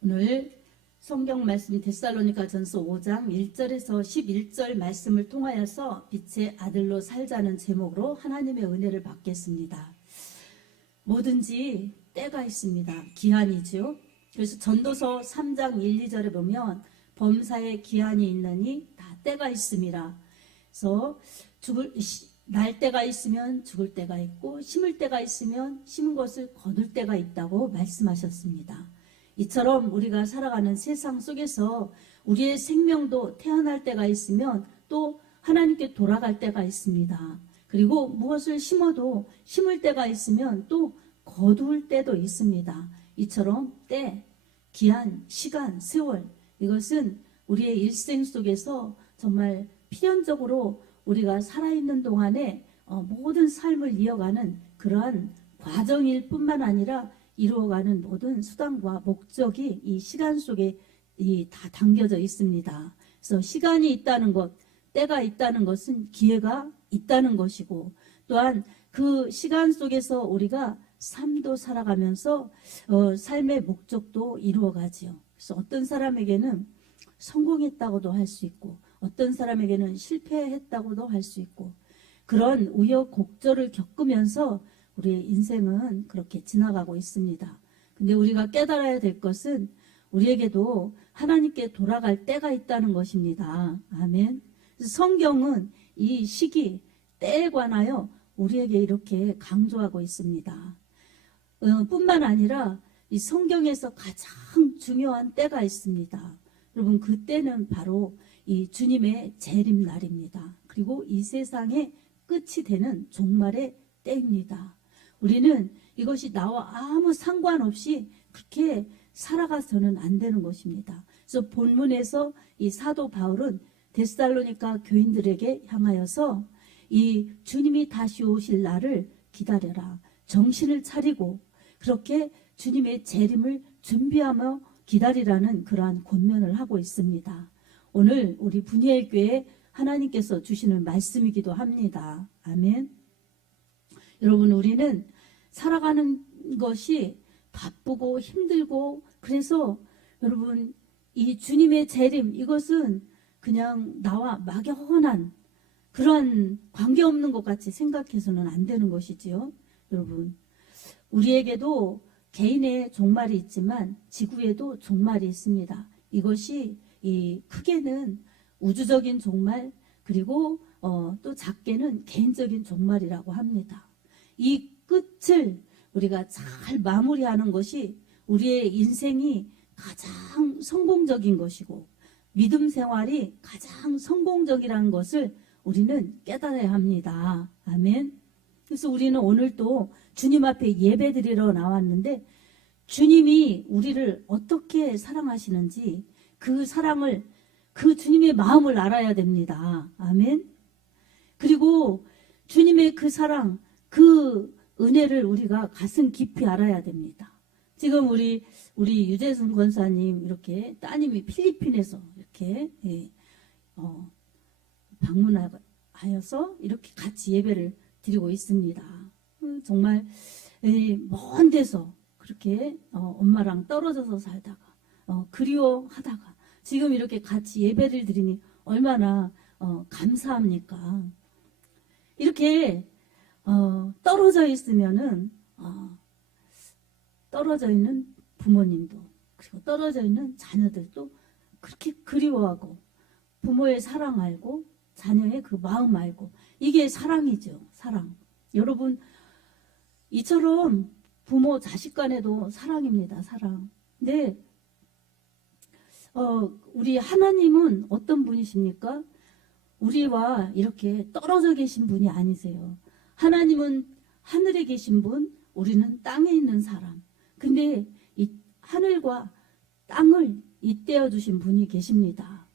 오늘 성경 말씀 데살로니가전서 5장 1절에서 11절 말씀을 통하여서 빛의 아들로 살자는 제목으로 하나님의 은혜를 받겠습니다. 뭐든지 때가 있습니다. 기한이죠. 그래서 전도서 3장 1, 2절에 보면 범사에 기한이 있느니 다 때가 있습니다. 그래서 날 때가 있으면 죽을 때가 있고 심을 때가 있으면 심은 것을 거둘 때가 있다고 말씀하셨습니다. 이처럼 우리가 살아가는 세상 속에서 우리의 생명도 태어날 때가 있으면 또 하나님께 돌아갈 때가 있습니다. 그리고 무엇을 심어도 심을 때가 있으면 또 거둘 때도 있습니다. 이처럼 때, 기한, 시간, 세월, 이것은 우리의 일생 속에서 정말 필연적으로 우리가 살아있는 동안에 모든 삶을 이어가는 그러한 과정일 뿐만 아니라 이루어가는 모든 수단과 목적이 이 시간 속에 다 담겨져 있습니다. 그래서 시간이 있다는 것, 때가 있다는 것은 기회가 있다는 것이고, 또한 그 시간 속에서 우리가 삶도 살아가면서 삶의 목적도 이루어가지요. 그래서 어떤 사람에게는 성공했다고도 할 수 있고, 어떤 사람에게는 실패했다고도 할 수 있고, 그런 우여곡절을 겪으면서 우리의 인생은 그렇게 지나가고 있습니다. 근데 우리가 깨달아야 될 것은 우리에게도 하나님께 돌아갈 때가 있다는 것입니다. 아멘. 성경은 이 시기, 때에 관하여 우리에게 이렇게 강조하고 있습니다. 뿐만 아니라 이 성경에서 가장 중요한 때가 있습니다. 여러분, 그 때는 바로 이 주님의 재림날입니다. 그리고 이 세상의 끝이 되는 종말의 때입니다. 우리는 이것이 나와 아무 상관없이 그렇게 살아가서는 안 되는 것입니다. 그래서 본문에서 이 사도 바울은 데살로니가 교인들에게 향하여서 이 주님이 다시 오실 날을 기다려라. 정신을 차리고 그렇게 주님의 재림을 준비하며 기다리라는 그러한 권면을 하고 있습니다. 오늘 우리 분이엘 교회 하나님께서 주시는 말씀이기도 합니다. 아멘. 여러분, 우리는 살아가는 것이 바쁘고 힘들고, 그래서 여러분, 이 주님의 재림, 이것은 그냥 나와 막연한 그런 관계없는 것 같이 생각해서는 안 되는 것이지요. 여러분, 우리에게도 개인의 종말이 있지만 지구에도 종말이 있습니다. 이것이 크게는 우주적인 종말, 그리고 또 작게는 개인적인 종말이라고 합니다. 이 끝을 우리가 잘 마무리하는 것이 우리의 인생이 가장 성공적인 것이고, 믿음 생활이 가장 성공적이라는 것을 우리는 깨달아야 합니다. 아멘. 그래서 우리는 오늘 또 주님 앞에 예배 드리러 나왔는데, 주님이 우리를 어떻게 사랑하시는지 그 사랑을, 그 주님의 마음을 알아야 됩니다. 아멘. 그리고 주님의 그 사랑, 그 은혜를 우리가 가슴 깊이 알아야 됩니다. 지금 우리 유재순 권사님 이렇게 따님이 필리핀에서 이렇게 방문하여서 이렇게 같이 예배를 드리고 있습니다. 정말 먼 데서 그렇게 엄마랑 떨어져서 살다가 그리워하다가 지금 이렇게 같이 예배를 드리니 얼마나 감사합니까? 이렇게 떨어져 있으면은 떨어져 있는 부모님도, 그리고 떨어져 있는 자녀들도 그렇게 그리워하고 부모의 사랑 알고 자녀의 그 마음 알고, 이게 사랑이죠. 사랑. 여러분, 이처럼 부모 자식 간에도 사랑입니다. 사랑. 근데 우리 하나님은 어떤 분이십니까? 우리와 이렇게 떨어져 계신 분이 아니세요. 하나님은 하늘에 계신 분, 우리는 땅에 있는 사람. 근데 이 하늘과 땅을 잇대어 주신 분이 계십니다.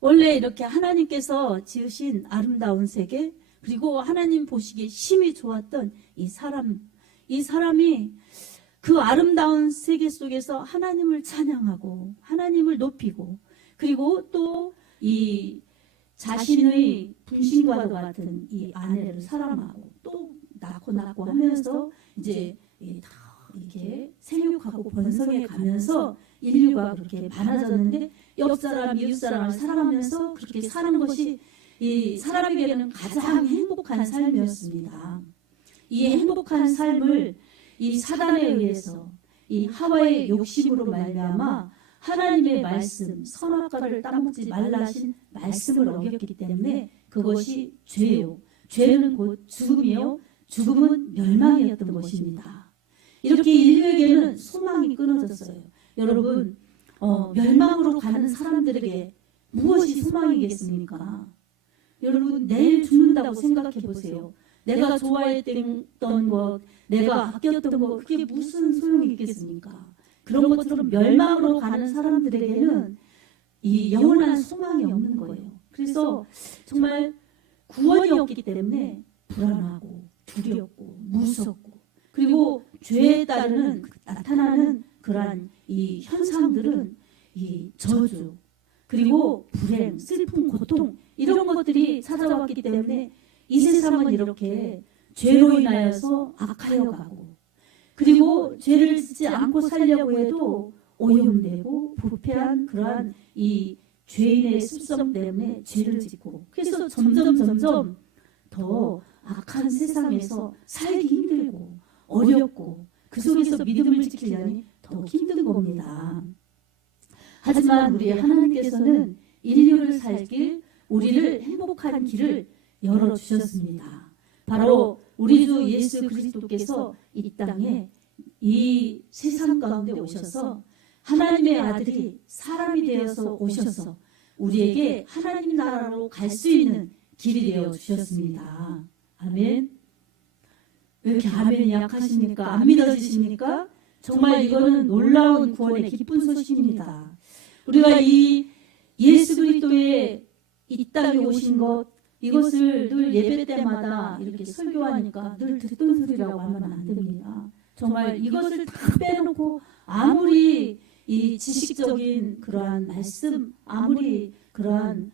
원래 이렇게 하나님께서 지으신 아름다운 세계, 그리고 하나님 보시기에 심히 좋았던 이 사람이 그 아름다운 세계 속에서 하나님을 찬양하고 하나님을 높이고, 그리고 또 이 자신의 분신과도 같은 이 아내를 사랑하고 또 낳고 하면서 이제 다 이렇게 생육하고 번성해 가면서 인류가 그렇게 많아졌는데 옆 사람, 이웃 사람을 사랑하면서 그렇게 사는 것이 이 사람에게는 가장 행복한 삶이었습니다. 이 행복한 삶을 이 사단에 의해서 이 하와의 욕심으로 말미암아 하나님의 말씀, 선악과를 따먹지 말라 하신 말씀을 어겼기 때문에 그것이 죄요. 죄는 곧 죽음이요. 죽음은 멸망이었던 것입니다. 이렇게 인류에게는 소망이 끊어졌어요. 여러분, 멸망으로 가는 사람들에게 무엇이 소망이겠습니까? 여러분, 내일 죽는다고 생각해 보세요. 내가 좋아했던 것, 내가 아꼈던 것, 그게 무슨 소용이 있겠습니까? 그런 것처럼 멸망으로 가는 사람들에게는 이 영원한 소망이 없는 거예요. 그래서 정말 구원이 없기 때문에 불안하고 두렵고 무섭고, 그리고 죄에 따르는 나타나는 그러한 이 현상들은 이 저주, 그리고 불행, 슬픔, 고통, 이런 것들이 찾아왔기 때문에 이 세상은 이렇게 죄로 인하여서 악하여 가고, 그리고 죄를 짓지 않고 살려고 해도 오염되고 부패한 그러한 이 죄인의 습성 때문에 죄를 짓고, 그래서 점점 더 악한 세상에서 살기 힘들고 어렵고 그 속에서 믿음을 지키려니 더 힘든 겁니다. 하지만 우리 하나님께서는 인류를 살길, 우리를 행복한 길을 열어주셨습니다. 바로 우리 주 예수 그리스도께서 이 땅에 이 세상 가운데 오셔서 하나님의 아들이 사람이 되어서 오셔서 우리에게 하나님 나라로 갈 수 있는 길이 되어 주셨습니다. 아멘. 왜 이렇게 아멘이 약하십니까? 안 믿어지십니까? 정말 이거는 놀라운 구원의 기쁜 소식입니다. 우리가 이 예수 그리스도의 이 땅에 오신 것, 이것을 늘 예배 때마다 이렇게 설교하니까 늘 듣던 소리라고 하면 안 됩니다. 정말 이것을 다 빼놓고 아무리 이 지식적인 그러한 말씀, 아무리 그러한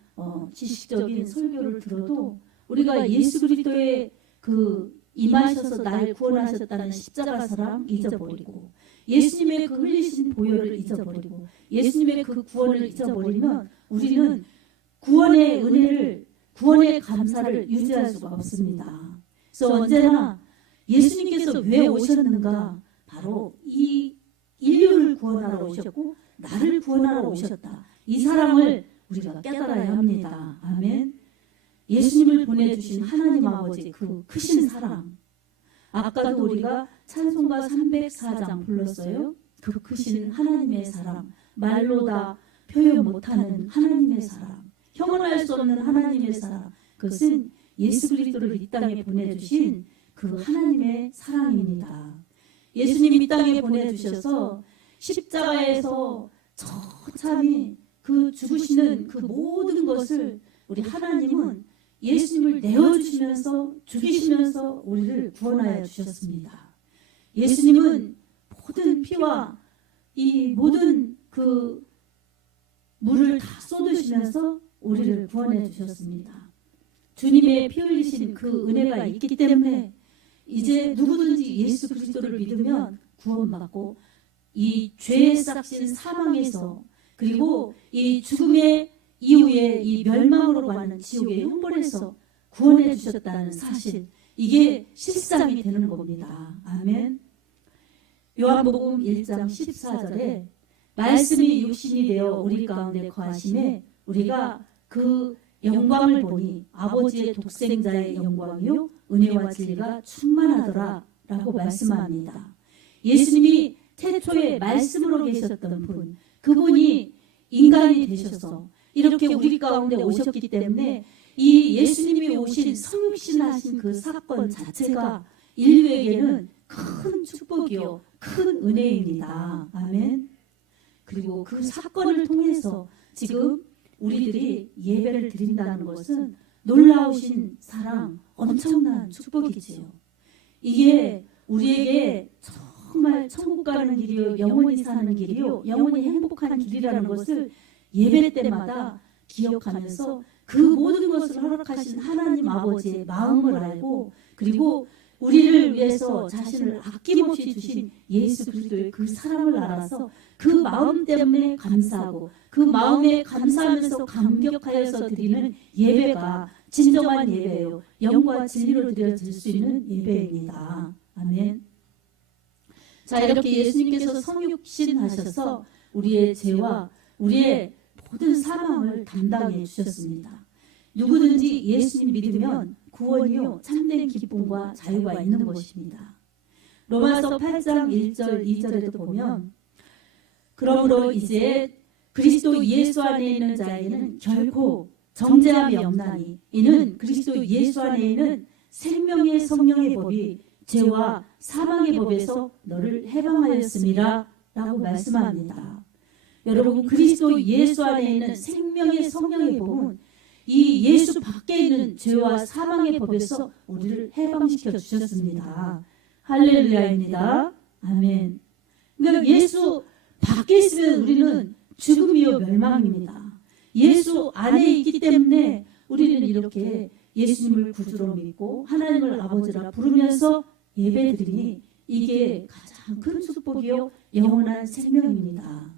지식적인 설교를 들어도 우리가 예수 그리스도의 그 임하셔서 나를 구원하셨다는 십자가 사랑 잊어버리고, 예수님의 그 흘리신 보혈을 잊어버리고, 예수님의 그 구원을 잊어버리면 우리는 구원의 은혜를, 구원의 감사를 유지할 수가 없습니다. 그래서 언제나 예수님께서 왜 오셨는가? 바로 이 인류를 구원하러 오셨고 나를 구원하러 오셨다. 이 사랑을 우리가 깨달아야 합니다. 아멘. 예수님을 보내주신 하나님 아버지 그 크신 사랑, 아까도 우리가 찬송가 304장 불렀어요. 그 크신 하나님의 사랑, 말로 다 표현 못하는 하나님의 사랑, 형언할 수 없는 하나님의 사랑, 그것은 예수 그리스도를 이 땅에 보내주신 그 하나님의 사랑입니다. 예수님이 이 땅에 보내주셔서 십자가에서 처참히 그 죽으시는 그 모든 것을 우리 하나님은 예수님을 내어주시면서 죽이시면서 우리를 구원하여 주셨습니다. 예수님은 모든 피와 이 모든 그 물을 다 쏟으시면서 우리를 구원해 주셨습니다. 주님의 피 흘리신 그 은혜가 있기 때문에 이제 누구든지 예수 그리스도를 믿으면 구원받고 이 죄에 싹신 사망에서, 그리고 이 죽음의 이후에 이 멸망으로 가는 지옥의 형벌에서 구원해 주셨다는 사실, 이게 실상이 되는 겁니다. 아멘. 요한복음 1장 14절에 말씀이 육신이 되어 우리 가운데 거하심에 우리가 그 영광을 보니 아버지의 독생자의 영광이요 은혜와 진리가 충만하더라 라고 말씀합니다. 예수님이 태초에 말씀으로 계셨던 분, 그분이 인간이 되셔서 이렇게 우리 가운데 오셨기 때문에 이 예수님이 오신 성육신 하신 그 사건 자체가 인류에게는 큰 축복이요 큰 은혜입니다. 아멘. 그리고 그 사건을 통해서 지금 우리들이 예배를 드린다는 것은 놀라우신 사랑, 엄청난 축복이지요. 이게 우리에게 정말 천국 가는 길이요, 영원히 사는 길이요, 영원히 행복한 길이라는 것을 예배 때마다 기억하면서 그 모든 것을 허락하신 하나님 아버지의 마음을 알고, 그리고 우리를 위해서 자신을 아낌없이 주신 예수 그리스도의 그 사랑을 알아서 그 마음 때문에 감사하고 그 마음에 감사하면서 감격하여서 드리는 예배가 진정한 예배예요. 영과 진리로 드려질 수 있는 예배입니다. 아멘. 자, 이렇게 예수님께서 성육신 하셔서 우리의 죄와 우리의 모든 사망을 담당해 주셨습니다. 누구든지 예수님 믿으면 구원이요 참된 기쁨과 자유가 있는 것입니다. 로마서 8장 1절 2절에도 보면 그러므로 이제 그리스도 예수 안에 있는 자에게는 결코 정죄함이 없나니 이는 그리스도 예수 안에 있는 생명의 성령의 법이 죄와 사망의 법에서 너를 해방하였습니다 라고 말씀합니다. 여러분, 그리스도 예수 안에 있는 생명의 성령의 법은 이 예수 밖에 있는 죄와 사망의 법에서 우리를 해방시켜 주셨습니다. 할렐루야입니다. 아멘. 그러니까 예수 밖에 있으면 우리는 죽음이요 멸망입니다. 예수 안에 있기 때문에 우리는 이렇게 예수님을 구주로 믿고 하나님을 아버지라 부르면서 예배드리니 이게 가장 큰 축복이요 영원한 생명입니다.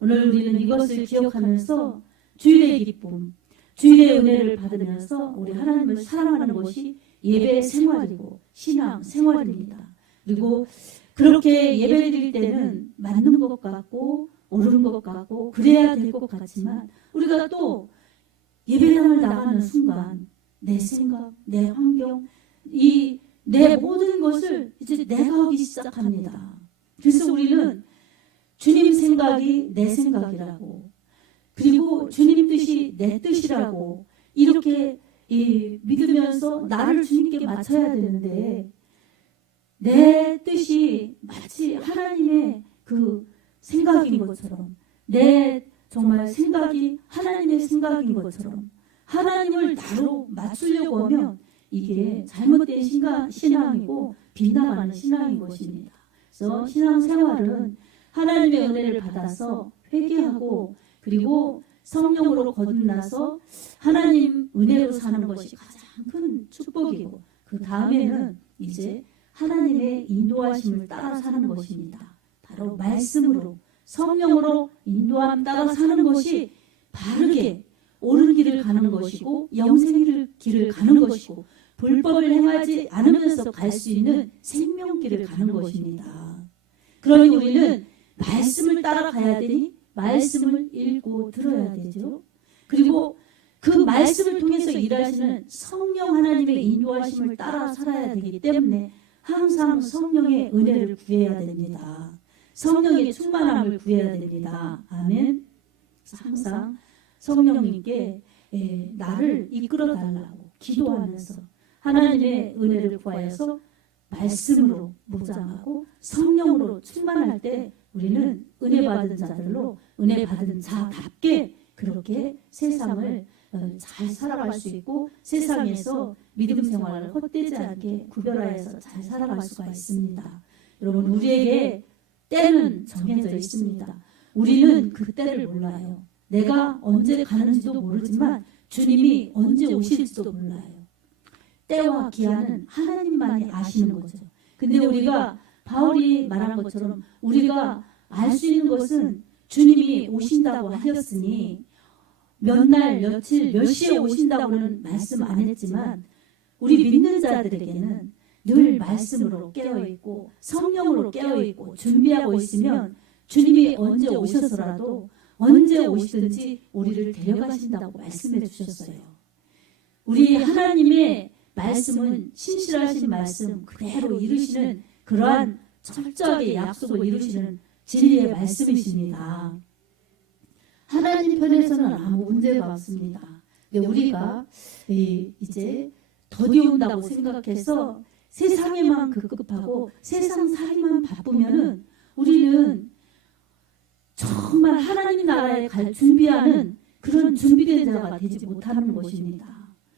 오늘 우리는 이것을 기억하면서 주일의 기쁨, 주일의 은혜를 받으면서 우리 하나님을 사랑하는 것이 예배 생활이고 신앙 생활입니다. 그리고 그렇게 예배를 드릴 때는 맞는 것 같고 옳은 것 같고 그래야 될 것 같지만 우리가 또 예배당을 나가는 순간 내 생각, 내 환경, 내 모든 것을 이제 내가 하기 시작합니다. 그래서 우리는 주님 생각이 내 생각이라고 그리고 주님 뜻이 내 뜻이라고 이렇게 믿으면서 나를 주님께 맞춰야 되는데 내 뜻이 마치 하나님의 그 생각인 것처럼 내 정말 생각이 하나님의 생각인 것처럼 하나님을 나로 맞추려고 하면 이게 잘못된 신앙이고 빗나가는 신앙인 것입니다. 그래서 신앙생활은 하나님의 은혜를 받아서 회개하고 그리고 성령으로 거듭나서 하나님 은혜로 사는 것이 가장 큰 축복이고 그 다음에는 이제 하나님의 인도하심을 따라 사는 것입니다. 바로 말씀으로 성령으로 인도함 따라 사는 것이 바르게 옳은 길을 가는 것이고 영생의 길을 가는 것이고 불법을 행하지 않으면서 갈 수 있는 생명길을 가는 것입니다. 그러니 우리는 말씀을 따라가야 되니 말씀을 읽고 들어야 되죠. 그리고 그 말씀을 통해서 일하시는 성령 하나님의 인도하심을 따라 살아야 되기 때문에 항상 성령의 은혜를 구해야 됩니다. 성령의 충만함을 구해야 됩니다. 아멘. 항상 성령님께 나를 이끌어 달라고 기도하면서 하나님의 은혜를 구하여서 말씀으로 무장하고 성령으로 충만할 때 우리는 은혜 받은 자들로 은혜 받은 자답게 그렇게 세상을 잘 살아갈 수 있고 세상에서 믿음 생활을 헛되지 않게 구별하여서 잘 살아갈 수가 있습니다. 여러분, 우리에게 때는 정해져 있습니다. 우리는 그 때를 몰라요. 내가 언제 가는지도 모르지만 주님이 언제 오실지도 몰라요. 때와 기한은 하나님만이 아시는 거죠. 근데 우리가 바울이 말한 것처럼 우리가 알 수 있는 것은 주님이 오신다고 하셨으니 몇 날, 며칠, 몇 시에 오신다고는 말씀 안 했지만 우리 믿는 자들에게는 늘 말씀으로 깨어있고 성령으로 깨어있고 준비하고 있으면 주님이 언제 오셔서라도 언제 오시든지 우리를 데려가신다고 말씀해 주셨어요. 우리 하나님의 말씀은 신실하신 말씀 그대로 이루시는 그러한 철저하게 약속을 이루시는 진리의 말씀이십니다. 하나님 편에서는 아무 문제가 없습니다. 근데 우리가 이제 더디온다고 생각해서 세상에만 급급하고 세상 살이만 바쁘면은 우리는 정말 하나님 나라에 갈 준비하는 그런 준비된 자가 되지 못하는 것입니다.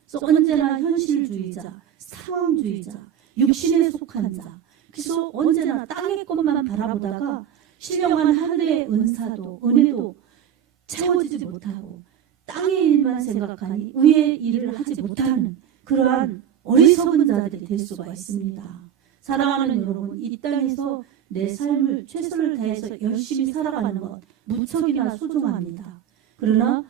그래서 언제나 현실주의자, 상황주의자, 육신에 속한 자, 그래서 언제나 땅의 것만 바라보다가 신령한 하늘의 은사도 은혜도 채워지지 못하고 땅의 일만 생각하니 위의 일을 하지 못하는 그러한 어리석은 자들이 될 수가 있습니다. 사랑하는 여러분, 이 땅에서 내 삶을 최선을 다해서 열심히 살아가는 것 무척이나 소중합니다. 그러나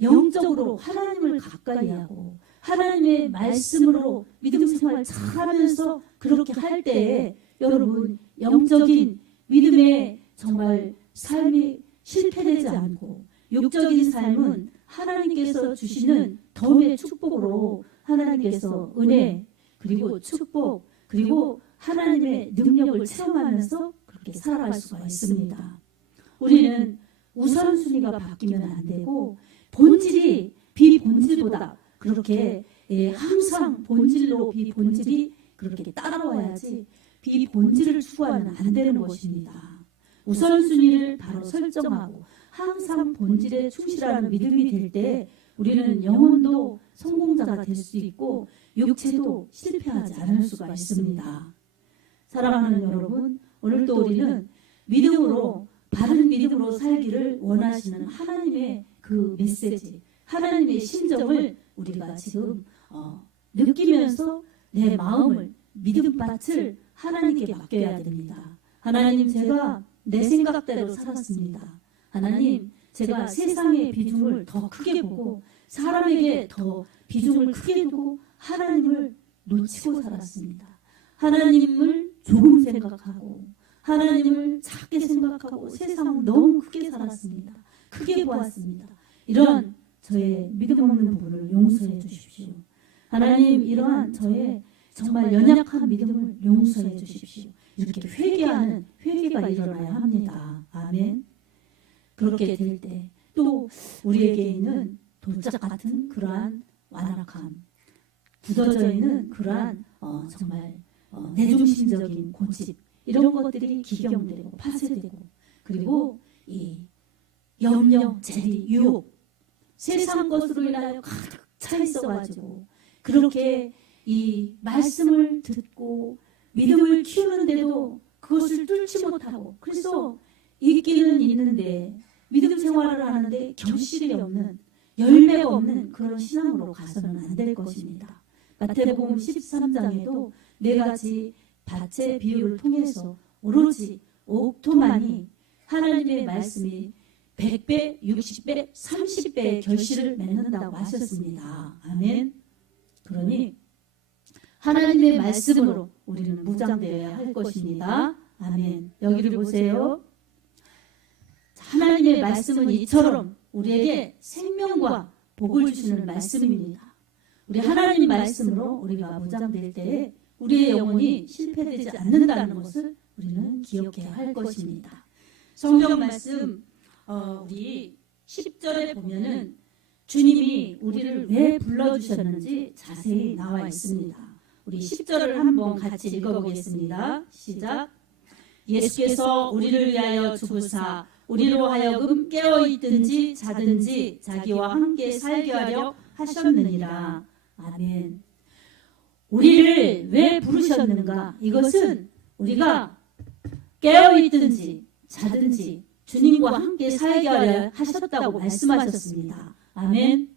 영적으로 하나님을 가까이 하고 하나님의 말씀으로 믿음 생활 잘하면서 그렇게 할 때에 여러분 영적인 믿음의 정말 삶이 실패되지 않고 육적인 삶은 하나님께서 주시는 덤의 축복으로 하나님께서 은혜 그리고 축복 그리고 하나님의 능력을 체험하면서 그렇게 살아갈 수가 있습니다. 우리는 우선순위가 바뀌면 안 되고 본질이 비본질보다 그렇게 항상 본질로 비본질이 그렇게 따라와야지 비본질을 추구하면 안 되는 것입니다. 우선순위를 바로 설정하고 항상 본질에 충실하는 믿음이 될 때 우리는 영혼도 성공자가 될 수 있고 육체도 실패하지 않을 수가 있습니다. 사랑하는 여러분, 오늘도 우리는 믿음으로 바른 믿음으로 살기를 원하시는 하나님의 그 메시지, 하나님의 심정을 우리가 지금 느끼면서 내 마음을 믿음밭을 하나님께 맡겨야 됩니다. 하나님, 제가 내 생각대로 살았습니다. 하나님, 제가 세상의 비중을 더 크게 보고 사람에게 더 비중을 크게 두고 하나님을 놓치고 살았습니다. 하나님을 조금 생각하고 하나님을 작게 생각하고 세상을 너무 크게 살았습니다. 크게 보았습니다. 이런 저의 믿음 없는 부분을 용서해 주십시오. 하나님, 이러한 저의 정말 연약한 믿음을 용서해 주십시오. 이렇게 회개하는 회개가 일어나야 합니다. 아멘. 그렇게 될 때 또 우리에게 있는 돌짝 같은 그러한 완악함, 굳어져 있는 그러한 정말 내중심적인 고집 이런 것들이 기경되고 파쇄되고 그리고 이 염려, 재리, 유혹 세상 것으로 인하여 가득 차 있어가지고 그렇게 이 말씀을 듣고 믿음을 키우는데도 그것을 뚫지 못하고 그래서 있기는 있는데 믿음 생활을 하는데 결실이 없는 열매가 없는 그런 신앙으로 가서는 안 될 것입니다. 마태복음 13장에도 네 가지 밭의 비유를 통해서 오로지 옥토만이 하나님의 말씀이 100배, 60배, 30배의 결실을 맺는다고 하셨습니다. 아멘. 그러니 하나님의 말씀으로 우리는 무장되어야 할 것입니다. 아멘. 여기를 보세요. 하나님의 말씀은 이처럼 우리에게 생명과 복을 주시는 말씀입니다. 우리 하나님 말씀으로 우리가 무장될 때에 우리의 영혼이 실패되지 않는다는 것을 우리는 기억해야 할 것입니다. 성경 말씀 우리 10절에 보면은 주님이 우리를 왜 불러주셨는지 자세히 나와 있습니다. 우리 10절을 한번 같이 읽어보겠습니다. 시작. 예수께서 우리를 위하여 죽으사 우리로 하여금 깨어있든지 자든지 자기와 함께 살게 하려 하셨느니라. 아멘. 우리를 왜 부르셨는가? 이것은 우리가 깨어있든지 자든지 주님과 함께 살게 하려 하셨다고 말씀하셨습니다. 아멘.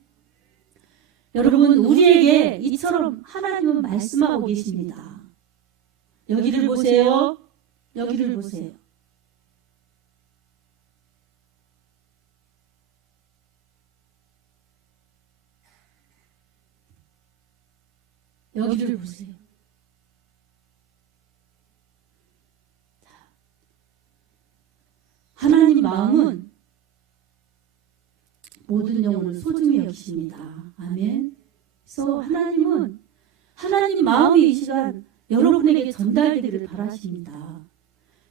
여러분, 우리에게 이처럼 하나님은 말씀하고 계십니다. 여기를 보세요. 여기를 보세요. 여기를 보세요. 하나님 마음은 모든 영혼을 소중히 여기십니다. 아멘. 그래서 하나님은 하나님 마음이 이 시간 여러분에게 전달되기를 바라십니다.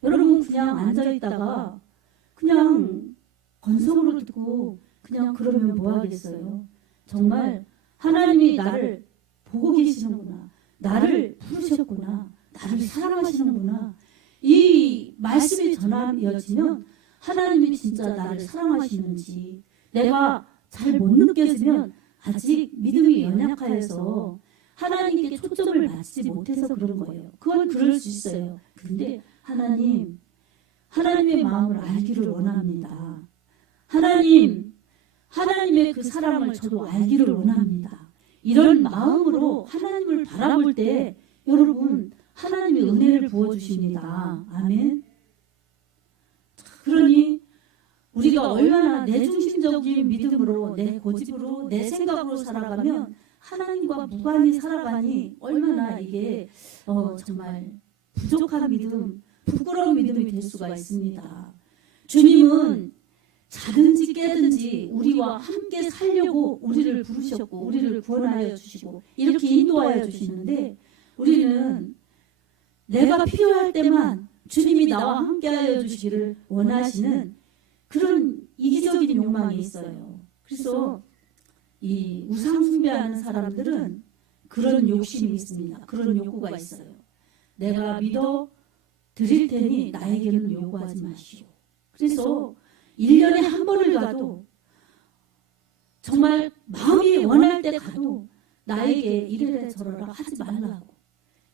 여러분 그냥 앉아있다가 그냥 건성으로 듣고 그냥 그러면 뭐 하겠어요? 정말 하나님이 나를 보고 계시는구나. 나를 부르셨구나. 나를 사랑하시는구나. 이 말씀이 전하여지면 하나님이 진짜 나를 사랑하시는지 내가 잘 못 느껴지면 아직 믿음이 연약하여서 하나님께 초점을 맞지 못해서 그런 거예요. 그건 그럴 수 있어요. 근데 하나님의 마음을 알기를 원합니다. 하나님의 그 사랑을 저도 알기를 원합니다. 이런 마음으로 하나님을 바라볼 때 여러분 하나님의 은혜를 부어주십니다. 아멘. 그러니 우리가 얼마나 내중심적인 믿음으로 내 고집으로 내 생각으로 살아가면 하나님과 무관히 살아가니 얼마나 이게 정말 부족한 믿음, 부끄러운 믿음이 될 수가 있습니다. 주님은 자든지 깨든지 우리와 함께 살려고 우리를 부르셨고 우리를 구원하여 주시고 이렇게 인도하여 주시는데 우리는 내가 필요할 때만 주님이 나와 함께하여 주시기를 원하시는 그런 이기적인 욕망이 있어요. 그래서 이 우상 숭배하는 사람들은 그런 욕심이 있습니다. 그런 욕구가 있어요. 내가 믿어 드릴 테니 나에게는 요구하지 마시오. 그래서 1년에 한 번을 가도 정말 마음이 원할 때 가도 나에게 이래라 저래라 하지 말라고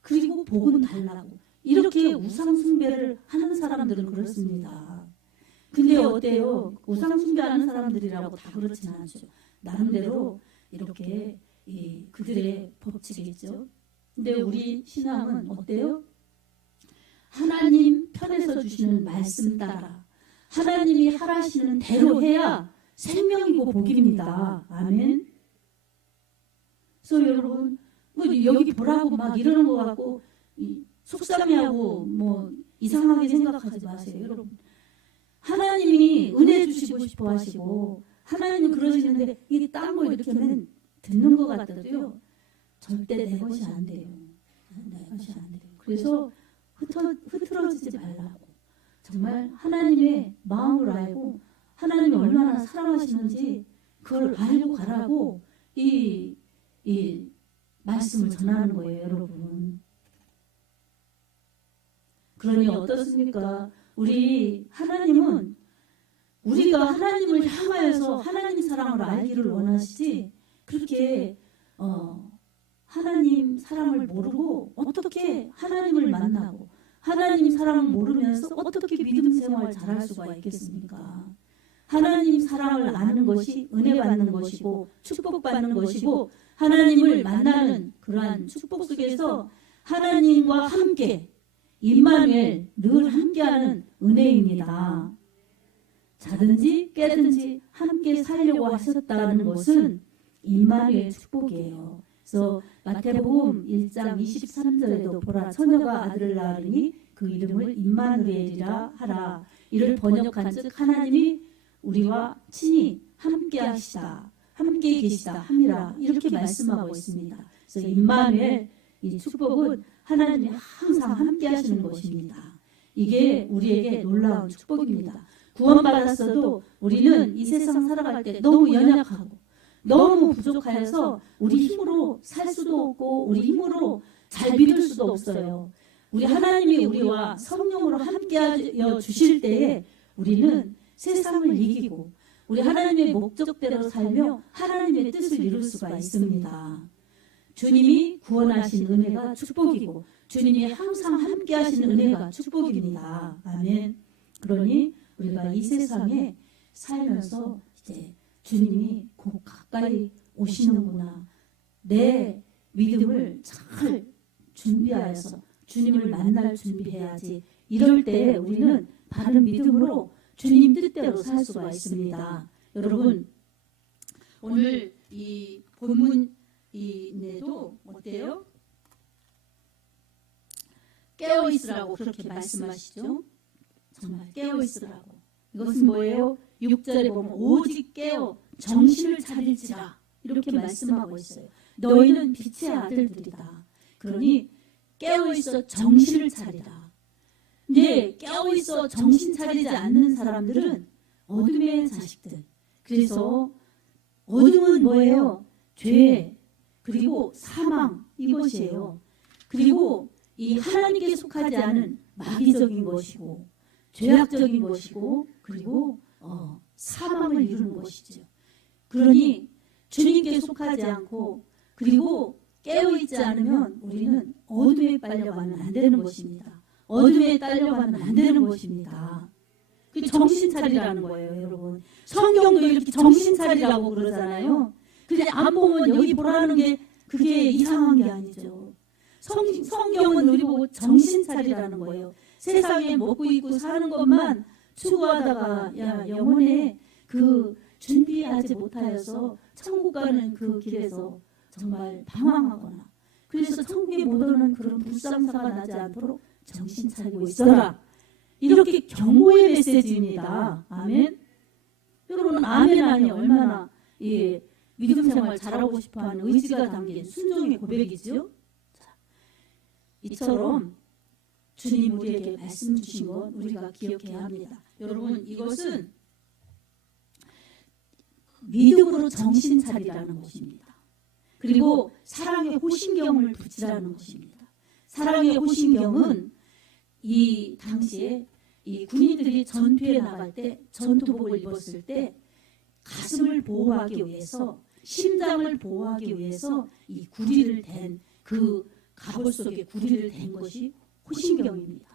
그리고 복은 달라고 이렇게 우상 숭배를 하는 사람들은 그렇습니다. 근데 어때요? 우상 숭배하는 사람들이라고 다 그렇진 않죠. 나름대로 이렇게 그들의 법칙이겠죠. 근데 우리 신앙은 어때요? 하나님 편에서 주시는 말씀 따라 하나님이 하라시는 대로 해야 생명이고 복입니다. 아멘. 그래서 여러분 여기 보라고 막 이러는 것 같고 속상해하고 뭐 이상하게 생각하지 마세요. 여러분 하나님이 은혜 주시고 싶어 하시고 하나님은 그러시는데 이 딴 거 이렇게 하면 듣는 것 같아도요 절대 내 것이 안 돼요. 내 것이 안 돼요. 그래서 흐트러지지 말라고 정말 하나님의 마음을 알고 하나님이 얼마나 사랑하시는지 그걸 알고 가라고 이 말씀을 전하는 거예요. 여러분 그러니 어떻습니까? 우리 하나님은 우리가 하나님을 향하여서 하나님 사랑을 알기를 원하시지 그렇게 하나님 사랑을 모르고 어떻게 하나님을 만나고 하나님 사랑을 모르면서 어떻게 믿음 생활 잘할 수가 있겠습니까? 하나님 사랑을 아는 것이 은혜 받는 것이고 축복받는 것이고 하나님을 만나는 그러한 축복 속에서 하나님과 함께 임마누엘 늘 함께하는 은혜입니다. 자든지 깨든지 함께 살려고 하셨다는 것은 임마누엘 축복이에요. 그래서 마태복음 1장 23절에도 보라 처녀가 아들을 낳으니 그 이름을 임마누엘이라 하라. 이를 번역한즉 하나님이 우리와 친히 함께 하시다. 함께 계시다 함이라 이렇게 말씀하고 있습니다. 그래서 임마누엘 이 축복은 하나님이 항상 함께 하시는 것입니다. 이게 우리에게 놀라운 축복입니다. 구원받았어도 우리는 이 세상 살아갈 때 너무 연약하고 너무 부족하여서 우리 힘으로 살 수도 없고 우리 힘으로 잘 믿을 수도 없어요. 우리 하나님이 우리와 성령으로 함께하여 주실 때에 우리는 세상을 이기고 우리 하나님의 목적대로 살며 하나님의 뜻을 이룰 수가 있습니다. 주님이 구원하신 은혜가 축복이고 주님이 항상 함께하시는 은혜가 축복입니다. 아멘. 그러니 우리가 이 세상에 살면서 이제 주님이 곧 가까이 오시는구나. 내 믿음을 잘 준비하여서 주님을 만날 준비해야지. 이럴 때 우리는 바른 믿음으로 주님 뜻대로 살 수가 있습니다. 여러분 오늘 이 본문에도 어때요? 깨어있으라고 그렇게 말씀하시죠. 정말 깨어있으라고. 이것은 뭐예요? 6절에 보면 오직 깨어 정신을 차릴지라 이렇게 말씀하고 있어요. 너희는 빛의 아들들이다. 그러니 깨어있어 정신을 차리라. 근데 깨어있어 정신 차리지 않는 사람들은 어둠의 자식들. 그래서 어둠은 뭐예요? 죄 그리고 사망 이것이에요. 그리고 이 하나님께 속하지 않은 마귀적인 것이고 죄악적인 것이고 그리고 사망을 이루는 것이죠. 그러니 주님께 속하지 않고 그리고 깨어있지 않으면 우리는 어둠에 빨려가면 안 되는 것입니다. 어둠에 딸려가면 안 되는 것입니다. 그 정신 차리라는 거예요, 여러분. 성경도 이렇게 정신 차리라고 그러잖아요. 근데 안 보면 여기 보라는 게 그게 이상한 게 아니죠. 성경은 우리 보고 정신 차리라는 거예요. 세상에 먹고 입고 사는 것만 추구하다가 야 영혼에 그 준비하지 못하여서 천국 가는 그 길에서 정말 방황하거나 그래서 천국에 못 오는 그런 불상사가 나지 않도록 정신 차리고 있어라. 이렇게 경고의 메시지입니다. 아멘. 여러분 아멘 아니 얼마나 믿음 생활 잘하고 싶어하는 의지가 담긴 순종의 고백이지요. 이처럼 주님 우리에게 말씀 주신 것 우리가 기억해야 합니다. 여러분 이것은 믿음으로 정신 차리라는 것입니다. 그리고 사랑의 호신경을 붙이라는 것입니다. 사랑의 호신경은 이 당시에 이 군인들이 전투에 나갈 때 전투복을 입었을 때 가슴을 보호하기 위해서 심장을 보호하기 위해서 이 구리를 댄 그 갑옷 속에 구리를 댄 것이 호신경입니다.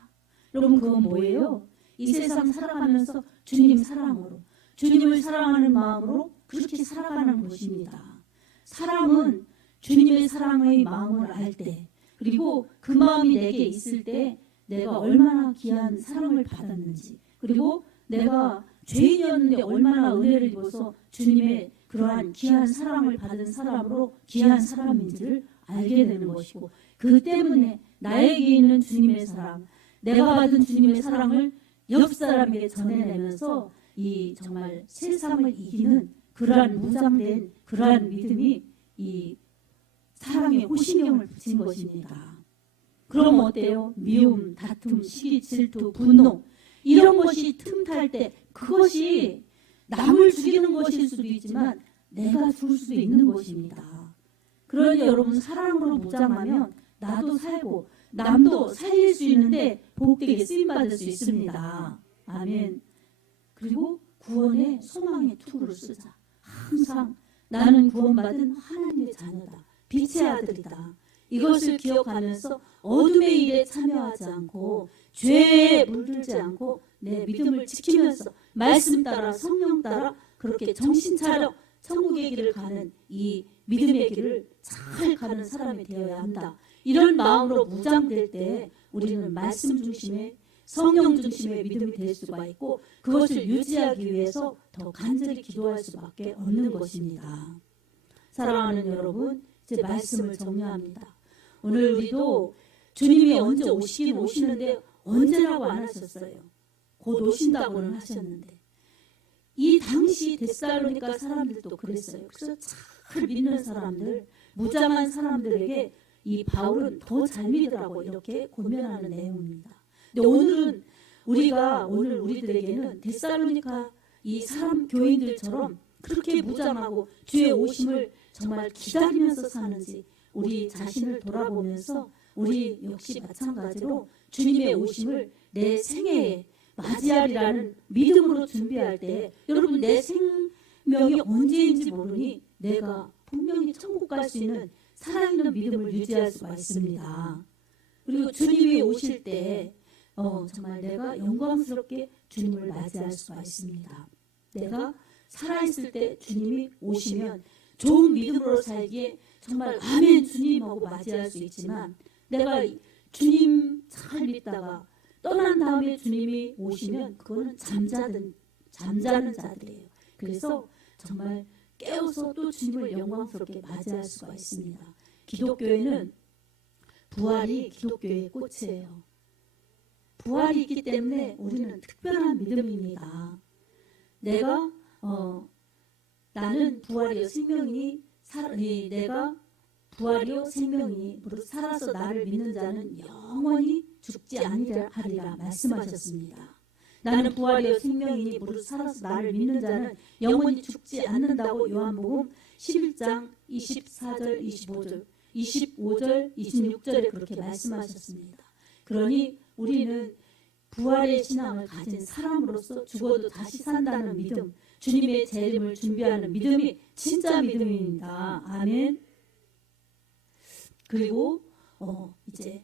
여러분 그건 뭐예요? 이 세상 살아가면서 주님 사랑으로 주님을 사랑하는 마음으로 그렇게 살아가는 것입니다. 사람은 주님의 사랑의 마음을 알 때 그리고 그 마음이 내게 있을 때 내가 얼마나 귀한 사랑을 받았는지 그리고 내가 죄인이었는데 얼마나 은혜를 입어서 주님의 그러한 귀한 사랑을 받은 사람으로 귀한 사람인지를 알게 되는 것이고 그 때문에 나에게 있는 주님의 사랑 내가 받은 주님의 사랑을 옆 사람에게 전해내면서 이 정말 세상을 이기는 그러한 무장된 그러한 믿음이 이 사랑의 호신경을 붙인 것입니다. 그럼 어때요? 미움, 다툼, 시기, 질투, 분노 이런 것이 틈탈 때 그것이 남을 죽이는 것일 수도 있지만 내가 죽을 수도 있는 것입니다. 그러니 여러분 사랑으로 무장하면 나도 살고 남도 살릴 수 있는데 복되게 쓰임받을 수 있습니다. 아멘. 그리고 구원의 소망의 투구를 쓰자. 항상 나는 구원받은 하나님의 자녀다. 빛의 아들이다. 이것을 기억하면서 어둠의 일에 참여하지 않고 죄에 물들지 않고 내 믿음을 지키면서 말씀 따라 성령 따라 그렇게 정신 차려 천국의 길을 가는 이 믿음의 길을 잘 가는 사람이 되어야 한다. 이런 마음으로 무장될 때 우리는 말씀 중심의 성령 중심의 믿음이 될 수가 있고 그것을 유지하기 위해서 더 간절히 기도할 수밖에 없는 것입니다. 사랑하는 여러분, 이제 말씀을 정리합니다. 오늘 우리도 주님이 언제 오시긴 오시는데 언제라고 안 하셨어요. 곧 오신다고는 하셨는데 이 당시 데살로니가 사람들도 그랬어요. 그래서 잘 믿는 사람들, 무장한 사람들에게 이 바울은 더 잘 믿으라고 이렇게 권면하는 내용입니다. 근데 오늘은 오늘 우리들에게는 데살로니가 이 사람 교인들처럼 그렇게 무장하고 주의 오심을 정말 기다리면서 사는지 우리 자신을 돌아보면서 우리 역시 마찬가지로 주님의 오심을 내 생애에 맞이하리라는 믿음으로 준비할 때 여러분 내 생명이 언제인지 모르니 내가 분명히 천국 갈 수 있는 살아있는 믿음을 유지할 수가 있습니다. 그리고 주님이 오실 때 정말 내가 영광스럽게 주님을 맞이할 수가 있습니다. 내가 살아있을 때 주님이 오시면 좋은 믿음으로 살기에 정말 아멘 주님하고 맞이할 수 있지만 내가 주님 잘 믿다가 떠난 다음에 주님이 오시면 그거는 잠자는 자들이에요. 그래서 정말 깨어서 또 주님을 영광스럽게 맞이할 수가 있습니다. 기독교에는 부활이 기독교의 꽃이에요. 부활이 있기 때문에 우리는 특별한 믿음입니다. 나는 부활이요 생명이니 내가 부활이요 생명이니 무릇 살아서 나를 믿는 자는 영원히 죽지 아니하리라 말씀하셨습니다. 나는 부활이요 생명이니 무릇 살아서 나를 믿는 자는 영원히 죽지 않는다고 요한복음 11장 24절 25절 26절에 그렇게 말씀하셨습니다. 그러니 우리는 부활의 신앙을 가진 사람으로서 죽어도 다시 산다는 믿음, 주님의 재림을 준비하는 믿음이 진짜 믿음입니다. 아멘. 그리고 이제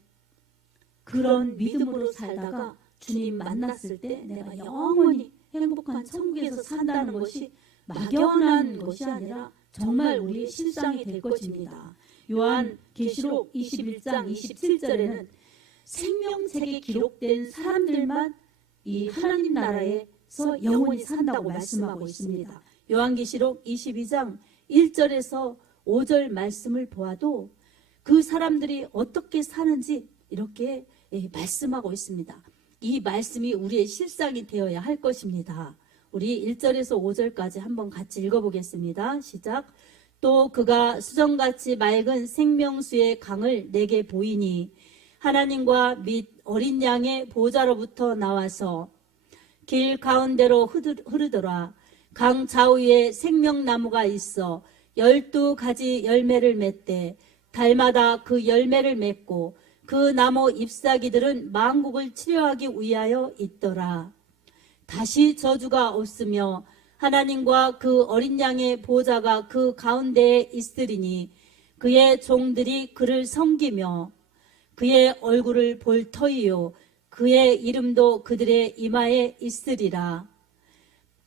그런 믿음으로 살다가 주님 만났을 때 내가 영원히 행복한 천국에서 산다는 것이 막연한 것이 아니라 정말 우리 실상이 될 것입니다. 요한 계시록 21장 27절에는 생명책에 기록된 사람들만 이 하나님 나라에서 영원히 산다고 말씀하고 있습니다. 요한계시록 22장 1절에서 5절 말씀을 보아도 그 사람들이 어떻게 사는지 이렇게 말씀하고 있습니다. 이 말씀이 우리의 실상이 되어야 할 것입니다. 우리 1절에서 5절까지 한번 같이 읽어보겠습니다. 시작. 또 그가 수정같이 맑은 생명수의 강을 내게 보이니 하나님과 및 어린 양의 보좌로부터 나와서 길 가운데로 흐르더라. 강 좌우에 생명나무가 있어 12가지 열매를 맺되 달마다 그 열매를 맺고 그 나무 잎사귀들은 만국을 치료하기 위하여 있더라. 다시 저주가 없으며 하나님과 그 어린 양의 보좌가 그 가운데에 있으리니 그의 종들이 그를 섬기며 그의 얼굴을 볼 터이요 그의 이름도 그들의 이마에 있으리라.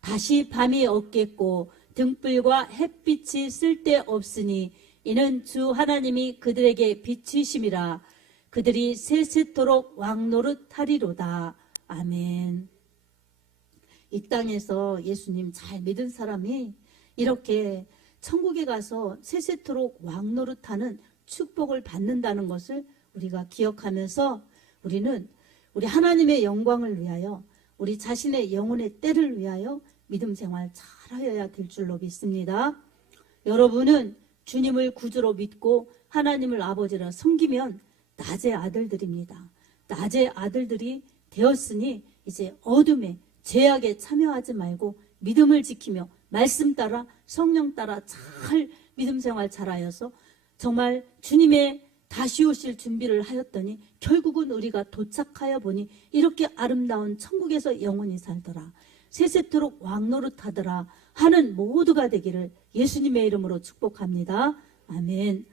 다시 밤이 없겠고 등불과 햇빛이 쓸데없으니 이는 주 하나님이 그들에게 빛이심이라. 그들이 세세토록 왕노릇하리로다. 아멘. 이 땅에서 예수님 잘 믿은 사람이 이렇게 천국에 가서 세세토록 왕노릇하는 축복을 받는다는 것을 우리가 기억하면서 우리는 우리 하나님의 영광을 위하여 우리 자신의 영혼의 때를 위하여 믿음 생활 잘하여야 될 줄로 믿습니다. 여러분은 주님을 구주로 믿고 하나님을 아버지라 섬기면 낮의 아들들입니다. 낮의 아들들이 되었으니 이제 어둠에 죄악에 참여하지 말고 믿음을 지키며 말씀 따라 성령 따라 잘 믿음 생활 잘하여서 정말 주님의 다시 오실 준비를 하였더니 결국은 우리가 도착하여 보니 이렇게 아름다운 천국에서 영원히 살더라. 세세토록 왕노릇하더라 하는 모두가 되기를 예수님의 이름으로 축복합니다. 아멘.